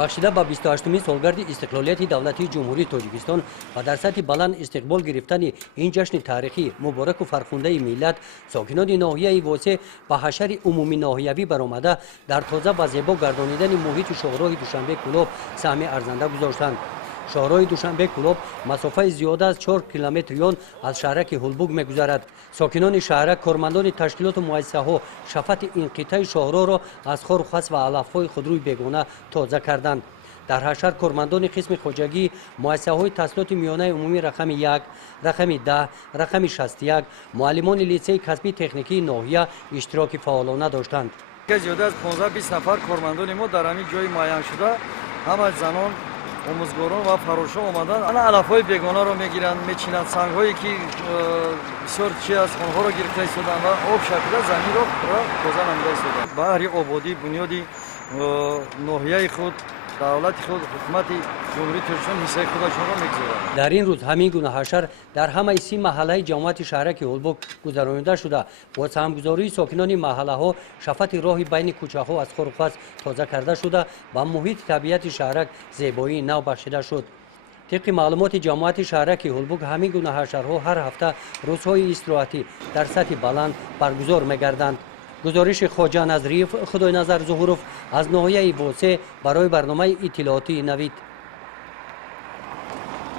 бахшида ба 28-ми солгарди истиқлолияти давлати ҷумҳурии Тоҷикистон ва дар сатҳи баланд истиқбол гирифтани ин ҷашни тарихӣ мубораку фархундаи миллат сокинони ноҳияи восеъ ба ҳашари умумӣ ноҳиявӣ баромада дар тоза ва зебо гардонидани муҳити шоҳроҳи Душанбе-Кӯлоб саҳми арзанда гузоштанд. шоҳроҳи Душанбе-Кӯлоб масофаи зиёда аз 4 километриён аз шаҳраки Ҳулбуг мегузарад. сокинони шаҳрак кормандони ташкилоту муассисаҳо шафати инқитои шоҳроҳро аз хору хас ва алафҳои худрӯи бегона тоза карданд. дар ҳашар кормандони қисми хоҷагӣ муассисаҳои таҳсилоти миёнаи умумӣ рақами 1, рақами 10, рақами 61, муаллимони литсеи касбӣ техникии ноҳия иштироки фаъолона доштанд. зиёда аз 15-20 нафар кормандони мо дар ҳамин ҷои муайян шуда ҳама занон омӯзгорон ва фарошо омаданд. ана алафҳои бегонаро мегиранд, мечинанд, сангҳое ки бисёр чи аст онҳоро гирифта истоданд ва об шакида заминро тоза намуда истоданд. баҳри ободӣ бунёди ноҳияи худ давлати худ ҳукумати ҷумҳурии Тоҷикистон ҳиссаи худашонро мегузоранд. дар ин рӯз ҳамин гуна ҳашар дар ҳамаи 30 маҳаллаи ҷамоати шаҳраки Ҳулбуг гузаронида шуда бо саҳмгузории сокинони маҳаллаҳо шафати роҳи байни кӯчаҳо аз хорухас тоза карда шуда ба муҳити табиати шаҳрак зебоии нав бахшида шуд. طبق معلومات جماعت شهرک هولبوگ همین گونه حشرها هر هفته روزهای استراحتی در سطح بلند برگزار می‌گردند. گزارش خواجه نظریف خدای نظر ظهورов از ناحیه واسع برای برنامه اطلاعاتی نوید.